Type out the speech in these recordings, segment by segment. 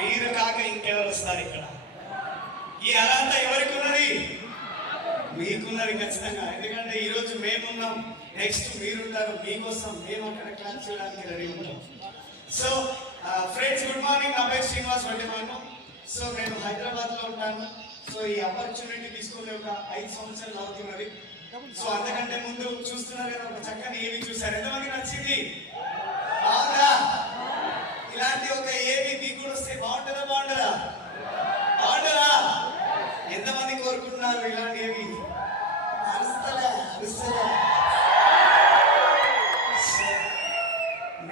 మీరు కాక ఇంకెవరు వస్తారు ఇక్కడ? ఈ అర్హత ఎవరికి ఉన్నది? మీకున్నది ఖచ్చితంగా. ఎందుకంటే ఈరోజు మేమున్నాం, నెక్స్ట్ మీరుంటారు. మీకోసం మేము అక్కడ క్లాస్ చేయడానికి రెడీ ఉంటాం. So friends, good morning. నా పేరు శ్రీనివాస్ వడ్డేమాను. సో నేను హైదరాబాద్లో ఉంటాను. సో ఈ ఆపర్చునిటీ తీసుకుని ఒక 5 సంవత్సరాలు అవుతున్నది. సో అంతకంటే ముందు చూస్తున్నారు కదా, ఒక చక్కని ఏవి చూసారు. ఎంతమంది నచ్చింది? బాగుందా? ఇలాంటి ఒక ఏవి మీకు కూడా వస్తే బాగుంటుందా? బాగుంటుందా? బాగుంటుందా? ఎంతమంది కోరుకుంటున్నారు ఇలాంటి ఏవి?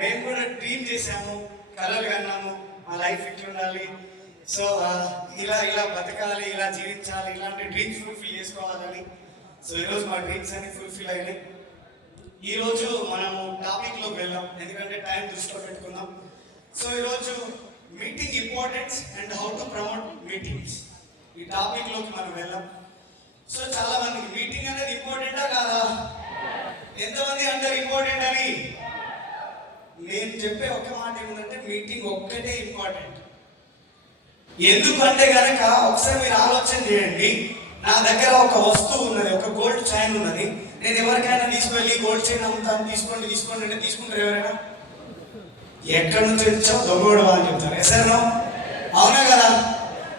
మేము కూడా డ్రీమ్ చేసాము, కలలు కన్నాము, మా లైఫ్ ఇట్లా ఉండాలి, సో ఇలా బతకాలి, ఇలా జీవించాలి, ఇలాంటి డ్రీమ్స్ ఫుల్ఫిల్ చేసుకోవాలని. సో ఈరోజు మా డ్రీమ్స్ అన్ని ఫుల్ఫిల్ అయినాయి. ఈరోజు మనము టాపిక్లోకి వెళ్ళాం, ఎందుకంటే టైం దృష్టిలో పెట్టుకుందాం. సో ఈరోజు meeting importance and how to promote meetings, ఈ టాపిక్లోకి మనం వెళ్ళాం. సో చాలా మందికి మీటింగ్ అనేది ఇంపార్టెంటా కాదా? ఎంతమంది అంటారు ఇంపార్టెంట్ అని? నేను చెప్పే ఒక్క మాట ఏమిటంటే, మీటింగ్ ఒక్కటే ఇంపార్టెంట్. ఎందుకంటే కనుక ఒకసారి మీరు ఆలోచన చేయండి. నా దగ్గర ఒక వస్తువు ఉన్నది, ఒక గోల్డ్ చైన్ ఉన్నది. నేను ఎవరికైనా తీసుకెళ్ళి గోల్డ్ చైన్ అమ్ముతాను, తీసుకోండి అంటే తీసుకుంటారు ఎవరైనా? ఎక్కడి నుంచి వచ్చావు దొంగోడు అని చెప్తారు. ఎసర్నో? అవునా కదా?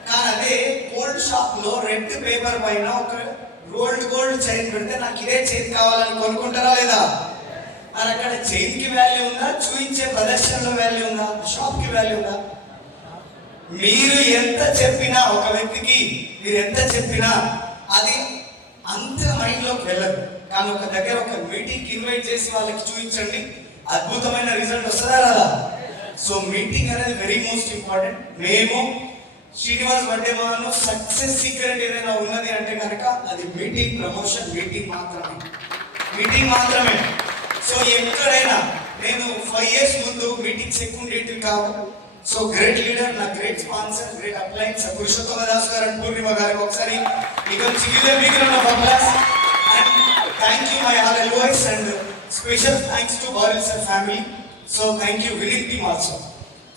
కానీ అదే గోల్డ్ షాప్ లో రెడ్ పేపర్ పైన ఒక గోల్డ్ చైన్ పెడితే నాకు ఇదే చైన్ కావాలని కొనుక్కుంటారా లేదా? మరి అక్కడ చైన్ కి వాల్యూ ఉందా? చూపించే ప్రదర్శనలో వాల్యూ ఉందా? షాప్ కి వాల్యూ ఉందా? మీరు ఎంత చెప్పినా, ఒక వ్యక్తికి మీరు ఎంత చెప్పినా అది అంత మైండ్ లోకి వెళ్ళదు. కానీ ఒక దగ్గర ఒక మీటింగ్ ఇన్వైట్ చేసి వాళ్ళకి చూపించండి, అద్భుతమైన రిజల్ట్ వస్తుందా కదా? సో మీటింగ్ అనేది వెరీ మోస్ట్ ఇంపార్టెంట్. మేము శ్రీనివాస్ వడ్డేమాను సక్సెస్ సీక్రెట్ ఏదైనా ఉన్నది అంటే కనుక అది మీటింగ్ ప్రమోషన్, మీటింగ్ మాత్రమే. సో ఎక్కడైనా నేను 5 years ముందు మీటింగ్స్ ఎక్కువ ఉండేటివి కావు. సో గ్రేట్ లీడర్, నా great sponsor, great uplines Purushottama Das గారు అండ్ పూర్ణిమ గారికి ఒకసారి థ్యాంక్ యూ మై ఆల్ ఎల్వైస్ అండ్ స్పెషల్ థ్యాంక్స్ టు బారిల్ sir family. So thank you winning team also.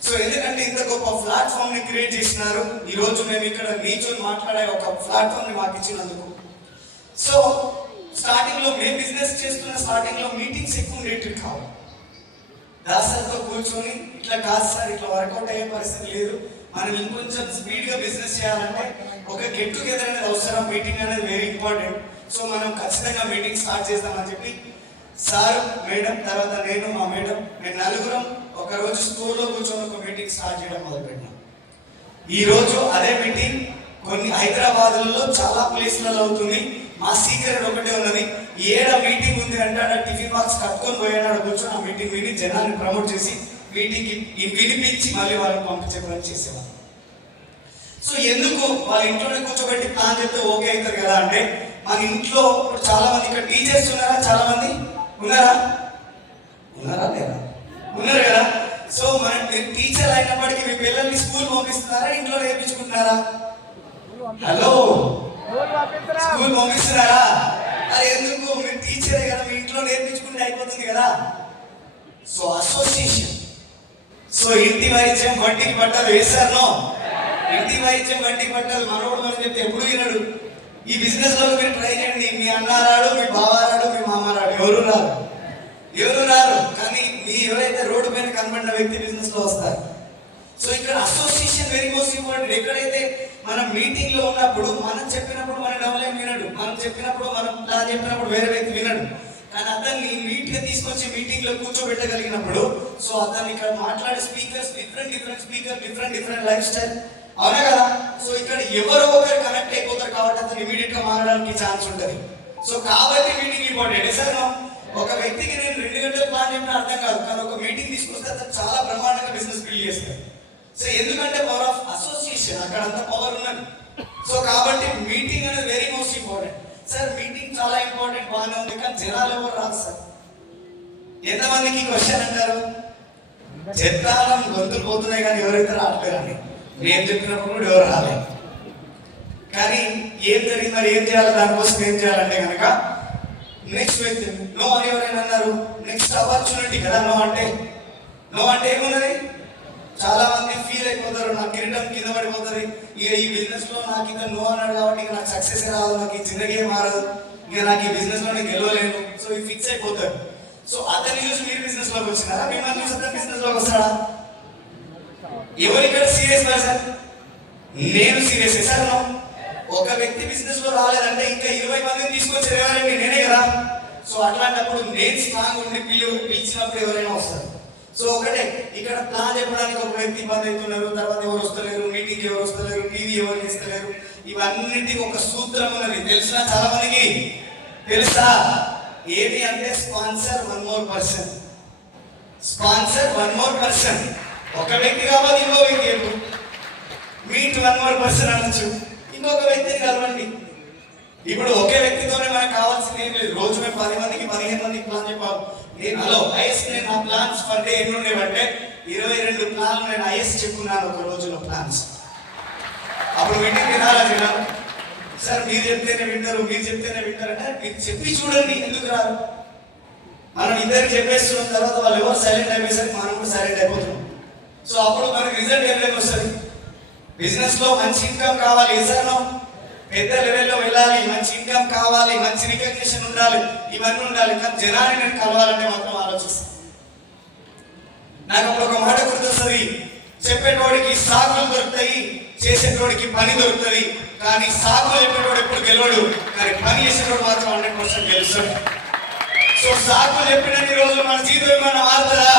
So ఎందుకంటే ఇంత గొప్ప ప్లాట్ఫామ్ ని క్రియేట్ చేసినారు. ఈ రోజు మేము ఇక్కడ నీచొని మాట్లాడే ఒక ప్లాట్ఫామ్ ని మాకు ఇచ్చినందుకు. సో స్టార్టింగ్ లో మేము బిజినెస్ చేస్తున్న స్టార్టింగ్ లో మీటింగ్స్ ఎక్కువ ఉండేటివి కావు. దాసర్తో కూర్చొని ఇట్లా కాదు సార్, ఇట్లా వర్కౌట్ అయ్యే పరిస్థితి లేదు, మనం ఇంకొంచెం స్పీడ్ గా బిజినెస్ చేయాలంటే ఒక గెట్ టుగెదర్ అనేది అవసరం, మీటింగ్ అనేది వెరీ ఇంపార్టెంట్. సో మనం ఖచ్చితంగా మీటింగ్ స్టార్ట్ చేద్దామని చెప్పి సార్, మేడం, తర్వాత నేను, మా మేడం, మేము నలుగురం ఒక రోజు స్కూల్లో కూర్చొని ఒక మీటింగ్ స్టార్ట్ చేయడం మొదలుపెట్టినాం. ఈ రోజు అదే మీటింగ్ కొన్ని హైదరాబాద్లో చాలా ప్లేస్లలో అవుతుంది. మా సీక్రెట్ ఒకటే ఉన్నది, ఏడ మీటింగ్ ఉంది అంటే అక్కడ టిఫిన్ బాక్స్ కట్టుకొని పోయాడు కూర్చొని ఆ మీటింగ్ విని జనాన్ని ప్రమోట్ చేసి మీటింగ్ వినిపించి మళ్ళీ వాళ్ళని పంపించే పని చేసేవాళ్ళు. సో ఎందుకు వాళ్ళ ఇంట్లోనే కూర్చోబెట్టి ప్లాన్ చెప్తే ఓకే అవుతారు కదా అంటే, మన ఇంట్లో చాలా మంది ఇక్కడ టీచర్స్ ఉన్నారా? చాలా మంది ఉన్నారా లేదా? ఉన్నారు కదా. సో మన టీచర్ అయినప్పటికీ మీ పిల్లల్ని స్కూల్ పంపిస్తున్నారా, ఇంట్లో నేర్పించుకుంటున్నారా? Hello, school పంపిస్తున్నారా? అది ఎందుకు? మీరు టీచరే కదా, మీ ఇంట్లో నేర్పించుకుంటే అయిపోతుంది కదా. So association. సో ఇంటి వైద్యం వంటికి బట్టలు వేశారనో, ఇంటి వైద్యం వంటికి బట్టలు మనోడు మనం చెప్తే ఎప్పుడు వినడు. ఈ బిజినెస్ లో మీరు ట్రై చేయండి. మీ అన్న రాడు, మీ బావ రాడు, మీ మామ రాడు, ఎవరు రారు. కానీ మీ ఎవరైతే రోడ్డు పైన కనబడిన వ్యక్తి బిజినెస్ లో వస్తారు. సో ఇక్కడ అసోసియేషన్ వెరీ మోస్ట్ ఇంపార్టెంట్. ఎక్కడైతే మనం మీటింగ్ లో ఉన్నప్పుడు మనం చెప్పినప్పుడు మన డెవలప్ వినడు, మనం చెప్పినప్పుడు మనం ప్లాన్ చెప్పినప్పుడు వేరే వ్యక్తి వినడు. కానీ అతన్ని నీట్ గా తీసుకొచ్చి మీటింగ్ లో కూర్చోబెట్టగలిగినప్పుడు, సో అతన్ని ఇక్కడ మాట్లాడే స్పీకర్స్ డిఫరెంట్ లైఫ్ స్టైల్, అవునా కదా. సో ఇక్కడ ఎవరో ఒకరు కనెక్ట్ అయిపోతారు కాబట్టి అతను ఇమీడియట్ గా మారడానికి ఛాన్స్ ఉంటుంది. సో కాబట్టి మీటింగ్ ఇంపార్టెంట్. సార్ ఒక వ్యక్తికి నేను 2 గంటలు ప్లాన్ చెప్పిన అర్థం కాదు, కానీ ఒక మీటింగ్ తీసుకొస్తే అతను చాలా బ్రహ్మాండంగా బిజినెస్ బిల్డ్ చేస్తారు. సో ఎందుకంటే పవర్ ఆఫ్ అసోసియేషన్, అక్కడ అంత పవర్ ఉన్నది. సో కాబట్టి మీటింగ్ అనేది very most important. Sir meeting చాలా ఇంపార్టెంట్, బాగానే ఉంది, కానీ జనాలు ఎవరు రాదు సార్. ఎంతమందికి క్వశ్చన్ అంటారు? చెప్తాను గొంతులు పోతున్నాయి కానీ ఎవరైతే రావట్లేరని. నేను చెప్పినప్పుడు కూడా ఎవరు రాలేదు. కానీ ఏం జరిగింది, మరి ఏం చేయాలి, దానికోసం ఏం చేయాలంటే కనుక నెక్స్ట్ వ్యక్తి నో అని ఎవరైనా అన్నారు, నెక్స్ట్ ఆపర్చునిటీ కదా. నో అంటే ఏమున్నది? చాలా మంది ఫీల్ అయిపోతారు, నా కిరీటం కింద పడిపోతుంది, ఇక ఈ బిజినెస్ లో నాకు ఇంకా నో అన్నాడు కాబట్టి ఇక నాకు సక్సెస్ రాదు, నాకు ఈ జిందగీ మారదు, ఇక నాకు ఈ బిజినెస్ లో నేను గెలవలేను, సో ఇది ఫిక్స్ అయిపోతారు. సో అతన్ని చూసి మీరు బిజినెస్ లోకి వచ్చినారా, మిమ్మల్ని చూసి అతను బిజినెస్ లోకి వస్తాడా? ఎవరు ఇక్కడ సీరియస్ పర్సన్? నేను సీరియస్ సార్. ఒక వ్యక్తి బిజినెస్ లో రాలేదంటే ఇంకా 20 మందిని తీసుకొచ్చారు ఎవరండి? నేనే కదా. సో అట్లాంటప్పుడు నేను స్ట్రాంగ్ ఉండి పిలిచినప్పుడు ఎవరైనా వస్తారు. సో ఒకటే ఇక్కడ ప్లాన్ చెప్పడానికి ఒక వ్యక్తి ఇబ్బంది అవుతున్నారు, తర్వాత ఎవరు వస్తలేరు, మీటింగ్ ఎవరు వస్తలేరు, టీవీ ఎవరు చేస్తలేరు, ఇవన్నింటికి ఒక సూత్రం ఉన్నది. తెలిసిన చాలా మందికి తెలుసా? ఏది అంటే sponsor 1 more person. Sponsor 1 more person. ఒక వ్యక్తి కావాలి, ఇంకో వ్యక్తి మీట్ 1 more person అనొచ్చు, ఇంకొక వ్యక్తిని కలవండి. ఇప్పుడు ఒకే వ్యక్తితోనే మనకు కావాల్సింది ఏం లేదు. రోజు మేము 10 మందికి 15 మందికి ప్లాన్ చెప్పాలి. నేను హైయెస్ట్ నేను నా ప్లాన్స్ పర్ డే ఎన్ని ఉండేవంటే 22 ప్లాన్లు నేను హైయెస్ట్ చెప్పుకున్నాను ఒక రోజులో ప్లాన్స్. అప్పుడు మీటింగ్ వినాలా విన్నాను సార్, మీరు చెప్తేనే వింటారు, మీరు చెప్తేనే వింటారంటే మీరు చెప్పి చూడండి, ఎందుకు రాదు? మనం ఇద్దరికి చెప్పేస్తున్న తర్వాత వాళ్ళు ఎవరు సైలెంట్ అయిపోయేసరికి మనం కూడా సైలెంట్ అయిపోతున్నాం. సో అప్పుడు మనకి రిజల్ట్ ఏమైనా వస్తుంది? బిజినెస్ లో మంచి ఇన్కమ్ కావాలి, ఇసానో పెద్ద లెవెల్లో వెళ్ళాలి, మంచి ఇన్కమ్ కావాలి, మంచి రికగ్నిషన్ ఉండాలి, ఇవన్నీ ఉండాలి. కానీ జనాన్ని నేను కలవాలంటే మాత్రం ఆలోచిస్తాను. నాకు అప్పుడు ఒక మాట గుర్తొస్తుంది, చెప్పేటోడికి సాకులు దొరుకుతాయి, చేసేటోడికి పని దొరుకుతుంది. కానీ సాకులు చెప్పేటోడు ఎప్పుడు గెలవడు, కానీ పని చేసేటోడు మాత్రం 100% గెలుస్తాడు. సో సాకులు చెప్పినన్ని రోజులు మన జీవితం ఏమన్నా మారుతుందా?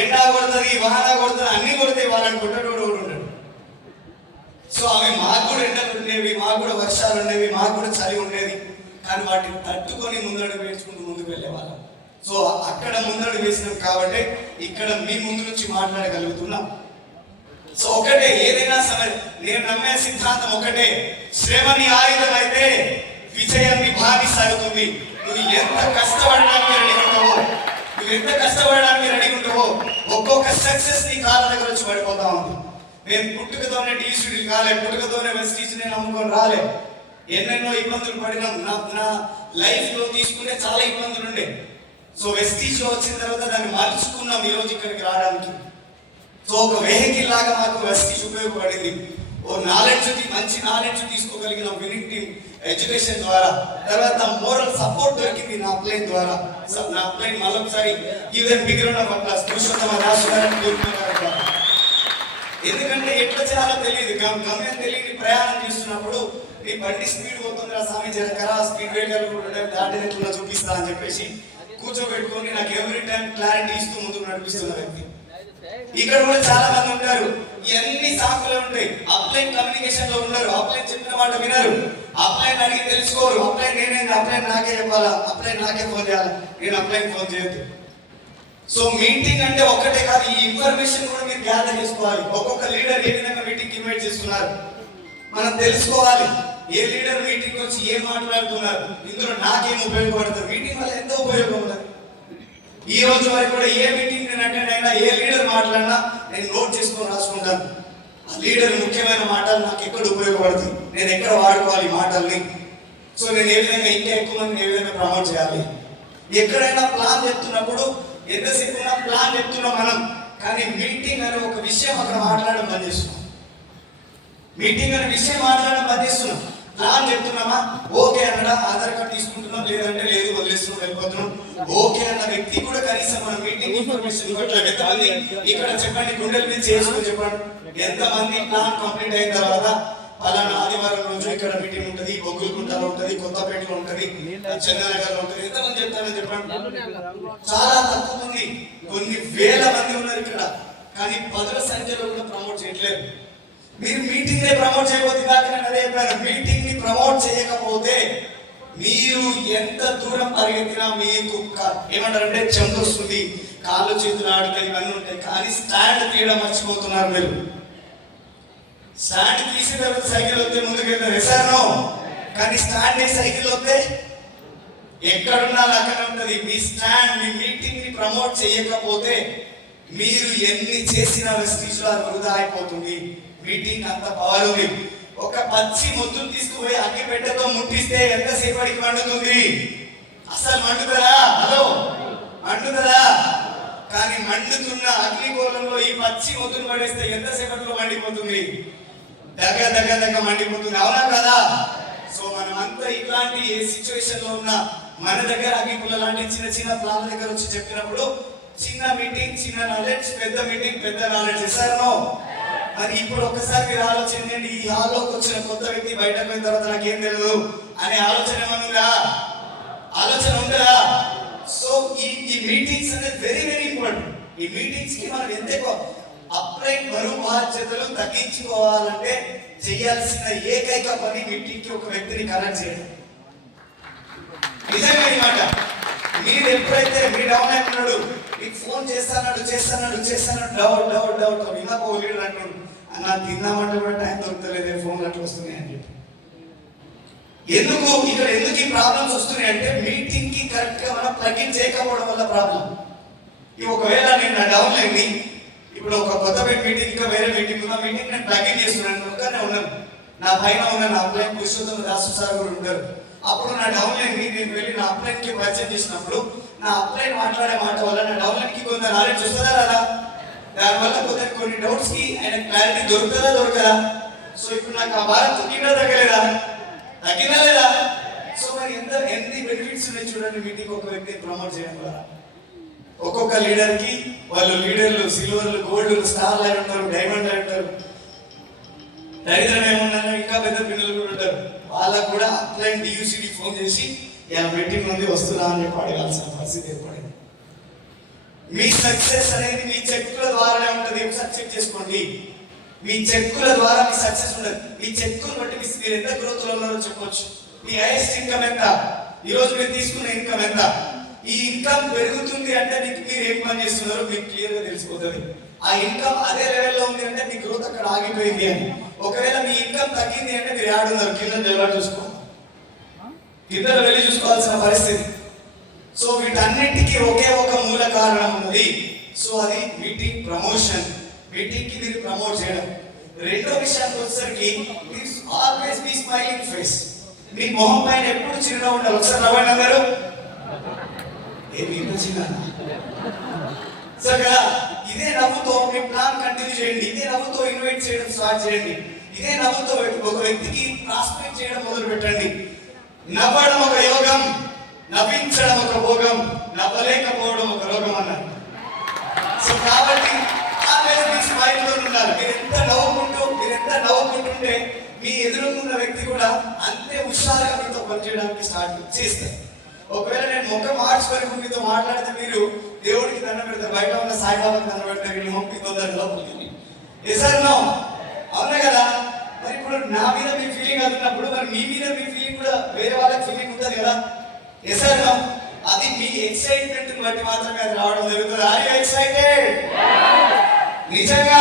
ఎండా కొడుతుంది, వాన కొడుతుంది, అన్ని కొడతాయి, వాళ్ళని కొట్టేటోడు కూడా ఉండడు. సో అవి మాకు కూడా ఎండలు ఉండేవి, మాకు కూడా వర్షాలు ఉండేవి, మాకు కూడా చలి ఉండేది, కానీ వాటిని తట్టుకొని ముందడుగు వేసుకుంటూ ముందుకు వెళ్ళేవాళ్ళం. సో అక్కడ ముందడుగు వేసినాం కాబట్టి ఇక్కడ మీ ముందు నుంచి మాట్లాడగలుగుతున్నాం. సో ఒకటే, ఏదైనా సరే నేను నమ్మే సిద్ధాంతం ఒకటే, శ్రమని ఆయుధం అయితే విజయం నీ భారీ సాగుతుంది. నువ్వు ఎంత కష్టపడడానికి రెడీ ఉంటావో, ఒక్కొక్క సక్సెస్ నీ కాళ్ళ దగ్గర వచ్చి పడిపోతా ఉంది. నేను పుట్టుకతోనే టీచర్లు కాలే, పుట్టుకతోనే వెస్టీజ్ నేను నమ్ముకొని రాలే, ఎన్నెన్నో ఇబ్బందులు పడినాం. నా లైఫ్ లో తీసుకుంటే చాలా ఇబ్బందులు ఉండే. సో వెస్టీజ్ లో వచ్చిన తర్వాత దాన్ని మలుచుకున్నాం ఈ రోజు ఇక్కడికి రావడానికి. సో ఒక వెహికల్ లాగా మాకు వెస్టీజ్ ఉపయోగపడింది. ఓ నాలెడ్జ్, మంచి నాలెడ్జ్ తీసుకోగలిగిన వినింగ్ టీమ్ ఎడ్యుకేషన్ ద్వారా. తర్వాత మోరల్ సపోర్ట్ దొరికింది నా అప్లైన్ ద్వారా. నా అప్లైన్ మళ్ళొకసారి even big round of applause Purushottama Dasu గారిని కోరుకున్నారు. ఎందుకంటే ఎట్లా చేయాలో తెలియదు, గమ్యం తెలియని ప్రయాణం చేస్తున్నప్పుడు నీ బండి స్పీడ్ పోతుందిరా స్వామి, జరకరా స్పీడ్ బ్రేకర్లు దాటినట్లుగా చూపిస్తా అని చెప్పేసి కూర్చోబెట్టుకొని నాకు ఎవ్రీ టైం క్లారిటీ ఇస్తూ ముందుకు నడిపిస్తున్న వ్యక్తి. ఇక్కడ కూడా చాలా మంది ఉంటారు, ఇవన్నీ సాకులే ఉంటాయి. అప్లైన్ కమ్యూనికేషన్ లో ఉన్నారు, అప్లైన్ చెప్పిన మాట వినరు, అప్లైన్ అడిగి తెలుసుకోరు. అప్లైన్ నేనేంది, అప్లైన్ నాకే చెప్పాలా, అప్లైన్ నాకే ఫోన్ చేయాలా, నేను అప్లైన్ ఫోన్ చేయొద్దు. సో మీటింగ్ అంటే ఒక్కటే కాదు, ఈ ఇన్ఫర్మేషన్ కూడా మీరు గ్యాదర్ చేసుకోవాలి. ఒక్కొక్క లీడర్ ఏ విధంగా మీటింగ్ ఇన్వైట్ చేస్తున్నారు మనం తెలుసుకోవాలి. ఏ లీడర్ మీటింగ్ వచ్చి ఏం మాట్లాడుతున్నారు, ఇందులో నాకేం ఉపయోగపడుతుంది, మీటింగ్ వల్ల ఎంతో ఉపయోగం ఉన్నది. ఈ రోజు వరకు కూడా ఏ మీటింగ్ నేను అటెండ్ అయినా, ఏ లీడర్ మాట్లాడినా నేను నోట్ చేసుకొని రాసుకుంటాను. ఆ లీడర్ ముఖ్యమైన మాటలు నాకు ఎక్కడ ఉపయోగపడుతుంది, నేను ఎక్కడ వాడుకోవాలి మాటల్ని. సో నేను ఏ విధంగా ఇంకా ఎక్కువ మందిని ఏ విధంగా ప్రమోట్ చేయాలి. ఎక్కడైనా ప్లాన్ చెప్తున్నప్పుడు ఎంతసేపు ప్లాన్ చెప్తున్నాం మనం, కానీ మీటింగ్ అనే ఒక విషయం అక్కడ మాట్లాడడం బంద్ చేస్తున్నాం. మీటింగ్ అనే విషయం మాట్లాడడం బంద్ చేస్తున్నాం. ప్లాన్ చెప్తున్నామా, ఓకే అన్నడా, ఆధార్ కార్డు తీసుకుంటున్నాం, లేదంటే లేదు వదిలేస్తున్నాం, వెళ్ళిపోతున్నాం. ఓకే అన్న వ్యక్తి కూడా కనీసం మన మీటింగ్ ఇన్ఫర్మేషన్ ఇవ్వట్లేదు. ఎంతమంది ఇక్కడ చెప్పండి, గుండెల మీద చేసుకొని చెప్పండి, ఎంతమంది ప్లాన్ కంప్లీట్ అయిన తర్వాత పలానా ఆదివారం రోజు ఇక్కడ మీటింగ్ ఉంటుంది, బొగ్గులకుంటలో ఉంటుంది, కొత్తపేటలో ఉంటుంది, చంద్రనగర్లో ఉంటుంది, ఎంతమంది చెప్తారని చెప్పండి. చాలా తక్కువ మంది, కొన్ని వేల మంది ఉన్నారు ఇక్కడ, కానీ పదుల సంఖ్యలో కూడా ప్రమోట్ చేయట్లేదు. మీరు మీటింగ్ ని ప్రమోట్ చేయకపోతే, దాకా నేను అదే చెప్పాను, మీటింగ్ ని ప్రమోట్ చేయకపోతే మీరు ఎంత దూరం పరిగెత్తినా మీకు ఏమంటారంటే చెమట వస్తుంది, కాళ్ళు చేతులు ఆడుతాయి, ఇవన్నీ ఉంటాయి. కానీ స్టాండ్ తీయడం మర్చిపోతున్నారు మీరు. స్టాండ్ తీసిన తర్వాత సైకిల్ వస్తే ముందుకు వెళ్తారు, ఎసానో, కానీ స్టాండ్ సైకిల్ వస్తే ఎక్కడున్నా అక్కడ ఉంటుంది. మీ స్టాండ్, మీ మీటింగ్ ని ప్రమోట్ చేయకపోతే మీరు ఎన్ని చేసిన వెస్టీజ్ లో వృధా అయిపోతుంది. మీటింగ్ అంత పవర్ ఉంది. ఒక పచ్చి ముద్దును తీసుకుపోయి అగ్గి పెట్టెతో ముట్టిస్తే ఎంతసేపటికి మండుతుంది? అసలు మండుతుందా? హలో, మండుతుందా? కానీ మండుతున్న అగ్నిగోళంలో ఈ పచ్చి మొద్దును పడేస్తే ఎంతసేపట్లో మండిపోతుంది? దగ్గ దగ్గ దగ్గ మండిపోతుంది, అవునా కదా? సో మనమంతా ఇట్లాంటి ఏ సిచ్యువేషన్ లో ఉన్నా మన దగ్గర అగ్గిపుల్ల లాంటి చిన్న చిన్న ప్లాన్ల దగ్గర వచ్చి చెప్పినప్పుడు చిన్న మీటింగ్ చిన్న నాలెడ్జ్, పెద్ద మీటింగ్ పెద్ద నాలెడ్జ్. ఇస్తారనో? మరి ఇప్పుడు ఒక్కసారి మీరు ఆలోచన చేయండి, ఈ హాల్లోకి వచ్చిన కొత్త వ్యక్తి బయటకు పోయిన తర్వాత నాకేం తెలియదు అనే ఆలోచన ఏమైనా ఉందా? ఆలోచన ఉందా? సో ఈ మీటింగ్స్ అనేది వెరీ వెరీ ఇంపార్టెంట్. ఈ మీటింగ్స్ కి మనం ఎంత అప్లైన్ బరువు బాధ్యతలు తగ్గించుకోవాలంటే చేయాల్సిన ఏకైక పని మీటింగ్ కి ఒక వ్యక్తిని కనెక్ట్ చేయడం. నిజంగా ఈ మాట మీరు ఎప్పుడైతే మీ డౌన్ అయిపోయినాడు, మీకు ఫోన్ చేస్తాడు డౌట్ ఇందాక ఓ లీడర్ అంటున్నాడు, అన్న తిందామంటే కూడా టైం దొరుకుతలేదే, ఫోన్లు అట్లా వస్తున్నాయి అని చెప్పి. ఎందుకు ఈ ప్రాబ్లమ్స్ వస్తున్నాయి అంటే మీటింగ్ కి కరెక్ట్ గా మనం ప్లగ్ ఇన్ చేయకపోవడం వల్ల ప్రాబ్లం. ఒకవేళ నేను నా డౌన్ అయింది, ఇప్పుడు ఒక కొత్త మీటింగ్ ఇంకా వేరే మీటింగ్ ఉన్న మీటింగ్ నేను ప్లగ్ ఇన్ చేస్తున్నాను, ఒక్కనే ఉన్నాను, నా పైన ఉన్న నా అప్లైన్ పురుషోత్తమ దాసు సార్ కూడా ఉంటారు. అప్పుడు నా డౌన్ లైన్ నేను వెళ్ళి నా అప్లైన్ కి పరిచయం చేసినప్పుడు నా అప్లైన్ మాట్లాడే మాట వల్ల నా డౌన్ లైన్ కి కొంత నాలెడ్జ్ వస్తుందా రాదా? దానివల్ల కొన్ని డౌట్స్ కి ఆయన క్లారిటీ దొరుకుతుందా దొరకదా? సో ఇప్పుడు నాకు ఆ భారం తగ్గిందా లేదా? సో మరి ఎన్ని బెనిఫిట్స్ ఉన్నాయి చూడండి మీటింగ్ ఒక వ్యక్తిని ప్రమోట్ చేయడం ద్వారా. ఒక్కొక్క లీడర్ కి వాళ్ళు లీడర్లు సిల్వర్లు గోల్డ్ స్టార్లు అయి ఉంటారు, డైమండ్ అయి ఉంటారు, దరిద్రం ఏమన్నా ఇంకా పెద్ద పిల్లలు కూడా ఉంటారు. వాళ్ళకు కూడా అప్లైన్ డియూసీకి ఫోన్ చేసి ఇలా మీటింగ్ ఉంది వస్తుందా అని చెప్పి అడగాల్సిన పరిస్థితి ఏర్పడింది. మీ సక్సెస్ అనేది మీ చెక్కుల ద్వారానే ఉంటుంది. ఒకసారి చెక్ చేసుకోండి, మీ చెక్కుల ద్వారా మీ సక్సెస్ ఉండదు. మీ చెక్కులు బట్టి మీరు ఎంత గ్రోత్ లో ఉన్నారో చెప్పొచ్చు. మీ హైయెస్ట్ ఇన్కమ్ ఎంత, ఈ రోజు మీరు తీసుకున్న ఇన్కమ్ ఎంత, ఈ ఇన్కమ్ పెరుగుతుంది అంటే మీరు ఏం పని చేస్తున్నారో మీకు క్లియర్ గా తెలిసిపోతుంది. ఆ ఇన్కమ్ అదే లెవెల్లో ఉంది అంటే మీ గ్రోత్ అక్కడ ఆగిపోయింది అని. ఒకవేళ మీ ఇన్కమ్ తగ్గింది అంటే మీరు ఆడున్నారు, కింద నిలబడి చూసుకోవాలి, కింద వెళ్ళి చూసుకోవాల్సిన పరిస్థితి. సో వీటన్నిటికీ ఒకే ఒక మూల కారణం ఉన్నది. సో అది మీటింగ్ ప్రమోషన్, మీటింగ్ కి మీరు ప్రమోట్ చేయడం. రెండో విషయానికి వచ్చేసరికి ఆల్వేస్ బి స్మైలింగ్ ఫేస్. మీ మొహం పైన ఎప్పుడు చిరునవ్వు ఉండాలి. ఒకసారి నవ్వండి అందరూ. ఏమి ఇంత చిన్న సార్ కదా, ఇదే నవ్వుతో మీ ప్లాన్ కంటిన్యూ చేయండి, ఇదే నవ్వుతో ఇన్వైట్ చేయడం స్టార్ట్ చేయండి, ఇదే నవ్వుతో ఒక వ్యక్తికి ప్రాస్పెక్ట్ చేయడం మొదలు పెట్టండి. నవ్వడం ఒక యోగం, నవ్వించడం ఒక భోగం, నవ్వలేకపోవడం ఒక రోగం అన్నారు. సో కాబట్టి స్మైల్తో ఉండాలి. మీరు ఎంత నవ్వుకుంటుంటే మీ ఎదురుకున్న వ్యక్తి కూడా అంతే హుషారుగా మీతో పనిచేయడానికి స్టార్ట్ చేస్తారు. ఒకవేళ నేను ముఖం మార్చుకొని మీతో మాట్లాడితే మీరు దేవుడికి దండం పెడతారు, బయట ఉన్న సాయిబాబాకి దండం పెడతారు, వీళ్ళు మొక్కి తొందరగా లోపలికి. ఎసర్నో అవునా కదా? మరి ఇప్పుడు నా మీద మీ ఫీలింగ్ అవుతున్నప్పుడు మరి మీ మీద మీ ఫీలింగ్ కూడా వేరే వాళ్ళకి ఫీలింగ్ ఉంటుంది కదా. ఎసర్నో అది మీ ఎక్సైట్మెంట్ బట్టి మాత్రమే అది రావడం జరుగుతుంది. Are you excited? నిజంగా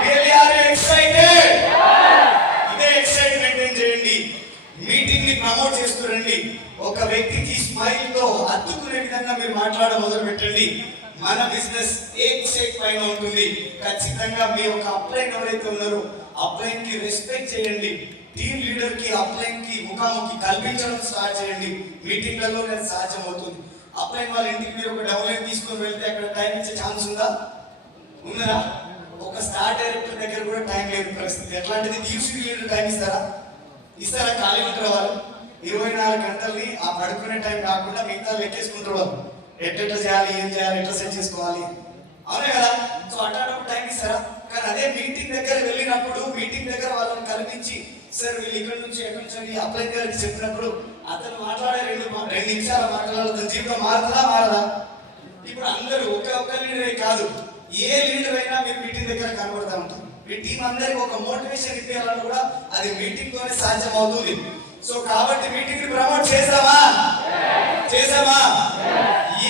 రియల్లీ ఆర్ యు ఎక్సైటెడ్? ఇదే ఎక్సైట్మెంట్ ఏం చేయండి, మీటింగ్ ని ప్రమోట్ చేస్తురండి. ఒక వ్యక్తికి స్మైల్ తో అద్దుకునే విధంగా మీరు మాట్లాడడం మొదలు పెట్టండి. మన బిజినెస్ ఏక్ పైన ఉంటుంది. ఖచ్చితంగా మీ ఒక అప్లైన్ ఎవరైతే ఉన్నారో అప్లైన్ కి రెస్పెక్ట్ చేయండి. టీమ్ లీడర్ కి అప్లైన్ కి ముఖాముఖి కల్పించడం స్టార్ట్ చేయండి. మీటింగ్లలో నేను సాధ్యం అవుతుంది. అప్లైన్ వాళ్ళ ఇంటికి మీరు ఒక డౌన్లైన్ తీసుకొని వెళ్తే అక్కడ టైం ఇచ్చే ఛాన్స్ ఉందా? ఉందా? ఒక స్టార్ డైరెక్టర్ దగ్గర కూడా టైం లేని పరిస్థితి. ఎట్లాంటిది యూసీ లీడర్ టైం ఇస్తారా? ఖాళీ ఉంటారు వాళ్ళు 24 గంటల్ని ఆ పడుకునే టైం కాకుండా మిగతా లెక్కేసుకుంటారు వాళ్ళు. ఎట్లా చేయాలి, ఏం చేయాలి, ఎట్లా సెట్ చేసుకోవాలి, అవునే కదా? సో అట్లాంటప్పుడు టైం ఇస్తారా? కానీ అదే మీటింగ్ దగ్గర వెళ్ళినప్పుడు మీటింగ్ దగ్గర వాళ్ళని కల్పించి సార్ వీళ్ళు ఇక్కడ నుంచి ఎక్కడి నుంచి అప్లై గారికి చెప్పినప్పుడు అతను మాట్లాడే 2 నిమిషాల మాట్లాడాలి, జీవితం మారుతుందా మారదా? ఇప్పుడు అందరూ ఒక్క లీడరే కాదు, ఏ లీడర్ అయినా మీరు మీటింగ్ దగ్గర కనబడతా ఉంటారు. మీ టీం అందరికి ఒక మోటివేషన్ ఇవ్వాలని కూడా అది మీటింగ్ తోనే సాధ్యం అవుతుంది. సో కాబట్టి మీటింగ్ ని ప్రమోట్ చేసామా?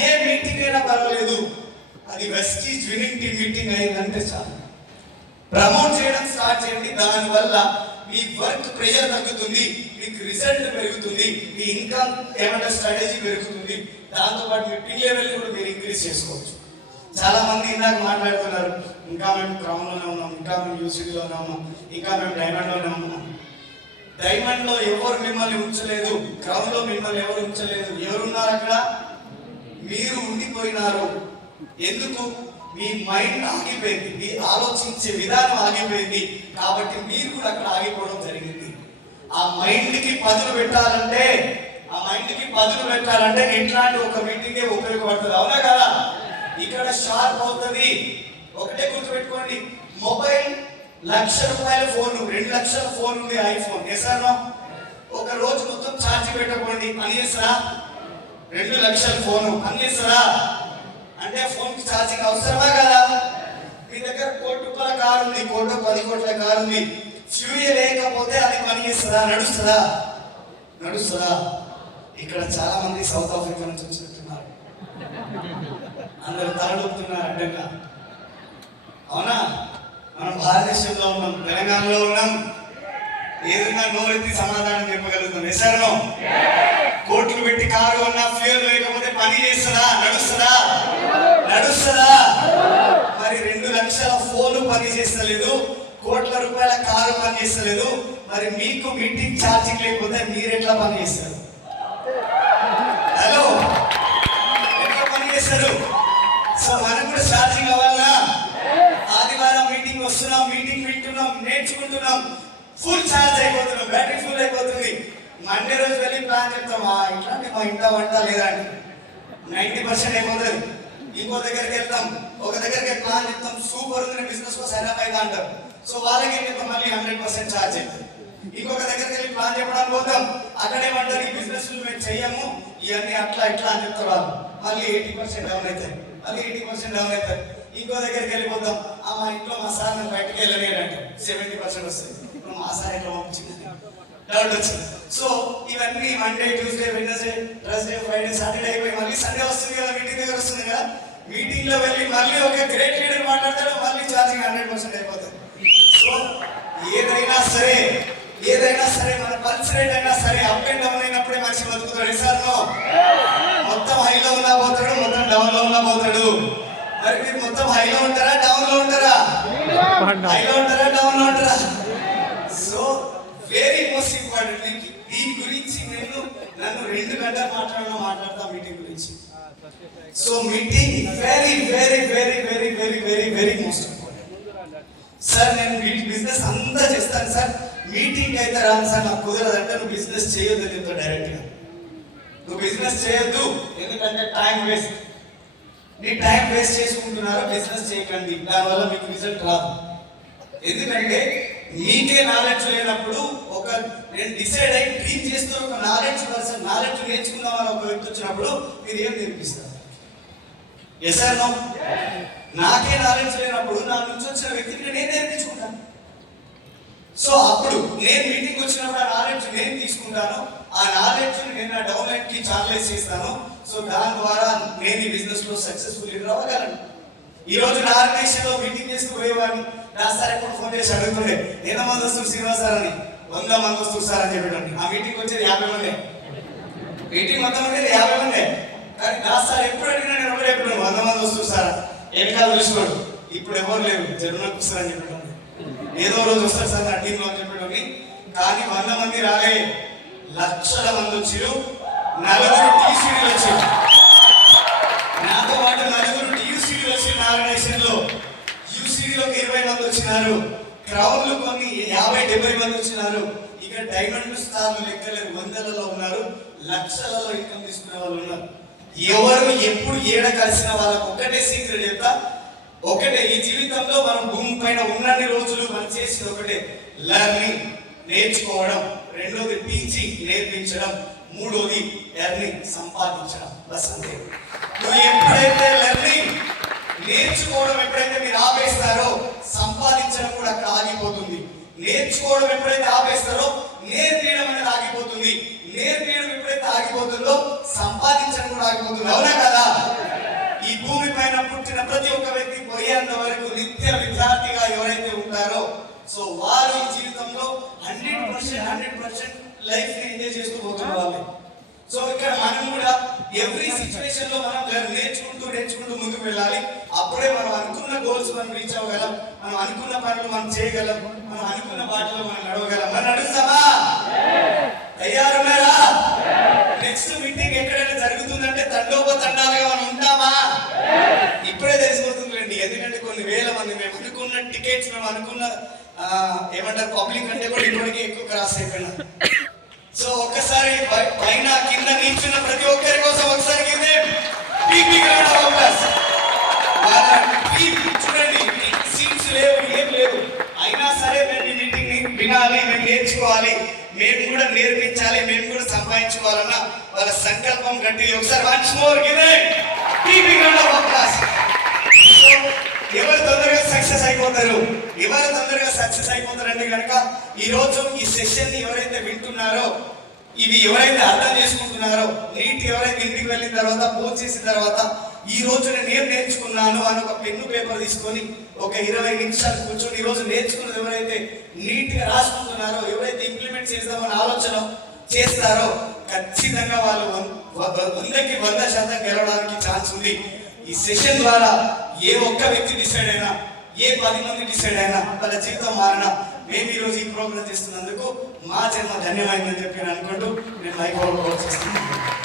ఏ మీటింగ్ అయినా పర్వాలేదు, అది వెస్టీజ్ విన్నింగ్ టీమ్ మీటింగ్ అయిందంటే చాలు. ప్రమోట్ చేయడం స్టార్ట్ చేయండి. దానివల్ల మీ వర్క్ ప్రెషర్ తగ్గుతుంది, మీకు రిజల్ట్ పెరుగుతుంది, మీ ఇన్కమ్ ఏమంటే స్ట్రాటజీ పెరుగుతుంది. దాంతోపాటు మీ పిన్ లెవెల్ కూడా మీరు ఇంక్రీజ్ చేసుకోవచ్చు. చాలా మంది ఇందాక మాట్లాడుతున్నారు, ఇంకా మేము క్రౌన్ లోనే ఉన్నాం, ఇంకా మేము యూసీలోనే ఉన్నాం, ఇంకా మేము డైమండ్ లోనే ఉన్నాం. డైమండ్ లో ఎవరు మిమ్మల్ని ఉంచలేదు, క్రౌన్ లో మిమ్మల్ని ఎవరు ఉంచలేదు. ఎవరున్నారు అక్కడ? మీరు ఉండిపోయినారు. ఎందుకు? మీ మైండ్ ఆగిపోయింది, మీ ఆలోచించే విధానం ఆగిపోయింది. కాబట్టి మీరు కూడా అక్కడ ఆగిపోవడం జరిగింది. ఆ మైండ్కి పదులు పెట్టాలంటే ఇట్లాంటి ఒక మీటింగే ఉపయోగపడుతుంది. అవునా కదా? ఇక్కడ షార్ప్ అవుతుంది. ఒకటే గుర్తుపెట్టుకోండి, మొబైల్ ₹1,00,000 ఫోన్, 2,00,000 ఫోన్ ఉంది, ఐఫోన్. ఎసానో ఒక రోజు మొత్తం ఛార్జ్ పెట్టకండి పని చేస్తారా? 2,00,000 ఫోను పని చేస్తారా? అంటే ఫోన్ కి ఛార్జింగ్ అవసరమా కదా? మీ దగ్గర ₹1,00,00,000 కారు ఉంది, 10 కోట్ల కారు ఉంది, ఫ్యూయల్ లేకపోతే అది పని చేస్తుందా? నడుస్తుందా? ఇక్కడ చాలా మంది సౌత్ ఆఫ్రికా నుంచి వచ్చినట్టున్నారు, అందరు తలడుపుతున్నారు అడ్డంగా. అవునా? మనం భారతదేశంలో ఉన్నాం, తెలంగాణలో ఉన్నాం, ఏదైనా నోరెత్తి సమాధానం చెప్పగలుగుతాం. ఎసారో కోట్లు పెట్టి కారు అన్నా ఫ్యూయల్ లేకపోతే పని చేస్తుందా? నడుస్తుందా? మరి 2,00,000 ఫోన్లు పని చేస్తలేదు, ₹1,00,000 కారు పని చేస్తలేదు. మరి మీకు మీటింగ్ ఛార్జింగ్ లేకపోతే మీరు ఎట్లా పని చేస్తారు? హలో, ఎట్లా పని చేస్తారు? సో మనం కూడా ఛార్జింగ్ అవ్వాలనా? ఆదివారం మీటింగ్ వస్తున్నాం, మీటింగ్ వింటున్నాం, నేర్చుకుంటున్నాం, ఫుల్ ఛార్జ్ అయిపోతున్నాం, బ్యాటరీ ఫుల్ అయిపోతుంది. మండే రోజు వెళ్ళి ప్లాన్ చెప్తామా, ఇట్లాంటి మా ఇంట వంట లేదండి, 90% అయిపోతుంది. ఇంకో దగ్గరికి వెళ్తాం, ఒక దగ్గరికి ప్లాన్ చెప్తాం, సూపర్ ఉంది, బిజినెస్ కోసం సెటప్ అయితే అంటారు. సో వాళ్ళకి ఏం చెప్తాం, మళ్ళీ 100% ఛార్జ్ అవుతుంది. ఇంకొక దగ్గరికి వెళ్ళి ప్లాన్ చెప్పడానికి పోతాం, అక్కడేమంటారు, ఈ బిజినెస్ మేము చెయ్యము, ఇవన్నీ అట్లా ఇట్లా అని చెప్తారు వాళ్ళు, మళ్ళీ 80% డౌన్ అవుతాయి. ఇంకో దగ్గరికి వెళ్ళిపోతాం, మా ఇంట్లో మా సార్ నేను బయటకు వెళ్ళలేదంటే 70% వస్తుంది. మా సార్ ఎట్లా పంపించింది డౌట్ వచ్చింది. సో ఇవన్నీ Monday, Tuesday, Wednesday, Thursday, Friday, Saturday అయిపోయి మళ్ళీ సండే వస్తుంది కదా, మీటింగ్ దగ్గర వస్తుంది కదా. మీటింగ్ లో వెళ్ళి మళ్ళీ ఒక గ్రేట్ లీడర్ మాట్లాడతాడు, మళ్ళీ ఛార్జింగ్ 100% అయిపోతుంది. సో ఏదైనా సరే మన పల్స్ రేట్ అయినా సరే అప్ అండ్ డౌన్ అయినప్పుడే మనిషి బతుకుతాడు. ఎసార్నో మొత్తం హైలో ఉన్నా పోతాడు, మొత్తం డౌన్ లో ఉన్నా పోతాడు. మరి మీరు మొత్తం హైలో ఉంటారా, డౌన్ లో ఉంటారా? So very most important. దీని గురించి నన్ను 2 గంటలు మాట్లాడతా మీటింగ్ గురించి. So meeting very very very very very very very most important. Sir నేను బిజినెస్ అంతా చేస్తాను సార్, మీటింగ్ అయితే రాను సార్, నాకు కుదరదంటే నువ్వు బిజినెస్ చేయొద్దు అని చెప్తా డైరెక్ట్ గా. నువ్వు బిజినెస్ చేయొద్దు, ఎందుకంటే టైం వేస్ట్. నీ టైం వేస్ట్ చేసుకుంటున్నారో బిజినెస్ చేయకండి, దానివల్ల మీకు రిజల్ట్ రాదు. ఎందుకంటే మీకే నాలెడ్జ్ లేనప్పుడు నేను డిసైడ్ అయ్యి డ్రీమ్ చేస్తూ ఒక నాలెడ్జ్ నేర్చుకుందామని ఒక వ్యక్తి వచ్చినప్పుడు మీరు ఏం నేర్పిస్తారు? Yes or no? నాకే నాలెడ్జ్ లేనప్పుడు నా నుంచి వచ్చిన వ్యక్తికి నేను నేర్పించుకుంటాను. సో అప్పుడు నేను మీటింగ్ వచ్చినప్పుడు ఆ నాలెడ్జ్ నేను తీసుకుంటాను, ఆ నాలెడ్జ్ నేను నా డౌన్లైన్ కి ఛానలైజ్ చేస్తాను. సో దాని ద్వారా నేను ఈ బిజినెస్ లో సక్సెస్ఫుల్ లీడర్ అవ్వగలను. ఈ రోజు నా ఆర్గనైజేషన్ లో మీటింగ్ చేస్తూ పోయేవాడిని, నా సార్ ఎప్పుడు ఫోన్ చేసి అడుగుతుండే, ఎంతమంది వస్తుంది శ్రీనివాస్ సార్ అని. 100 మంది వస్తుంది సార్ అని చెప్పేటండి. ఆ మీటింగ్ వచ్చేది 50 మంది, మీటింగ్ మొత్తం ఉండేది 50 మంది. కానీ నా సార్ ఎప్పుడు అడిగినా నేను ఒకటే ఎప్పుడు 100 మంది వస్తుంది సార్, వెనకాల చూసుకోండి, ఇప్పుడు ఎవరు లేరు, జరుగునకు వస్తారని చెప్పేటండి. ఏదో రోజు వస్తారు సార్ నా టీంలో అని చెప్పేటండి. కానీ 100 మంది రాలే, లక్షల మంది వచ్చారు. 4 టీసీడీలు వచ్చారు, నాతో పాటు 4 టీసీడీలు వచ్చి నా ఆర్గనైజేషన్ లో. యూసీడీలోకి 20 మంది వచ్చినారు, క్రౌన్లు కొన్ని 50-70 మంది వచ్చినారు. ఇక డైమండ్ స్టార్లు లెక్కలేరు, వందలలో ఉన్నారు, లక్షలలో ఇన్కమ్ తీసుకునే వాళ్ళు ఉన్నారు. ఎవరు ఎప్పుడు ఏడ కలిసిన వాళ్ళకు ఒకటే సీక్రెట్ చెప్తా, ఒకటే, ఈ జీవితంలో మనం భూమి పైన ఉన్నన్ని రోజులు మనం చేసేది ఒకటే, లెర్నింగ్, నేర్చుకోవడం. రెండోది టీచింగ్, నేర్పించడం. మూడోది ఎర్నింగ్, సంపాదించడం. బస్ అంతే. నువ్వు ఎప్పుడైతే లెర్నింగ్, నేర్చుకోవడం ఎప్పుడైతే మీరు ఆపేస్తారో సంపాదించడం కూడా అక్కడ ఆగిపోతుంది. నేర్చుకోవడం ఎప్పుడైతే ఆపేస్తారో నేర్పించడం అనేది ఆగిపోతుంది. నేర్పించడం ఎప్పుడైతే ఆగిపోతుందో సంపాదించడం కూడా ఆగిపోతుంది. అవునా కదా? ఈ భూమి పైన పుట్టిన ప్రతి ఒక్క వ్యక్తి పోయేంత వరకు నిత్య విద్యార్థిగా ఎవరైతే ఉంటారో సో వారు ఈ జీవితంలో 100% లైఫ్ ని ఎంజాయ్ చేస్తూ పోతున్న వాళ్ళు. సో ఇక్కడ మనం కూడా ఎవ్రీ సిచ్యువేషన్ లో మనం నేర్చుకుంటూ ముందుకు వెళ్ళాలి. అప్పుడే మనం అనుకున్న గోల్స్ మనం రీచ్ అవ్వగలం, మనం అనుకున్న పనులు మనం చేయగలం, మనం అనుకున్న బాటలో మనం నడవగలం. మనం నడుస్తామా? తయారున్నారా? నెక్స్ట్ మీటింగ్ ఎక్కడైనా జరుగుతుందంటే తండోపతండాలుగా మనం ఉంటామా? ఇప్పుడే తెలిసిపోతుందండి, ఎందుకంటే కొన్ని వేల మంది మేము అనుకున్న టికెట్స్, మేము అనుకున్న ఏమంటారు పబ్లిక్ అంటే కూడా ఇప్పటికే ఎక్కువ క్రాస్ అయిపోయినా. సో ఒక్కసారి పైన కింద నిల్చున్న ప్రతి ఒక్కరి కోసం ఒకసారి కిందే చూడండి, సీట్స్ లేవు, ఏం లేవు, అయినా సరే మేము ఈ మీటింగ్ ని వినాలి, మేము నేర్చుకోవాలి, మేము కూడా నేర్పించాలి, మేము కూడా సంపాదించుకోవాలన్న వాళ్ళ సంకల్పం గట్టి. ఒకసారి వన్స్ మోర్ గివ్ ఎవరు తొందరగా సక్సెస్ అయిపోతారు, ఎవరు తొందరగా సక్సెస్ అయిపోతారంటే కనుక ఈ రోజు ఈ సెషన్ ని ఎవరైతే వింటున్నారో, ఇవి ఎవరైతే అర్థం చేసుకుంటున్నారో, నీట్ ఎవరైతే ఇంటికి వెళ్ళిన తర్వాత పూజ చేసిన తర్వాత ఈ రోజు నేను ఏం నేర్చుకున్నాను అని ఒక పెన్ను పేపర్ తీసుకొని ఒక 20 నిమిషాలు కూర్చొని ఈ రోజు నేర్చుకున్నది ఎవరైతే నీట్ గా రాసుకుంటున్నారో, ఎవరైతే ఇంప్లిమెంట్ చేద్దామని ఆలోచన చేస్తారో ఖచ్చితంగా వాళ్ళు 100కి 100% గెలవడానికి ఛాన్స్ ఉంది. ఈ సెషన్ ద్వారా ఏ ఒక్క వ్యక్తి డిసైడ్ అయినా, ఏ 10 మంది డిసైడ్ అయినా, వాళ్ళ జీవితం మారినా, మేము ఈరోజు ఈ ప్రోగ్రామ్ చేస్తున్నందుకు మా జన్మ ధన్యమైందని చెప్పి అనుకుంటూ నేను మైక్ చేస్తున్నాను.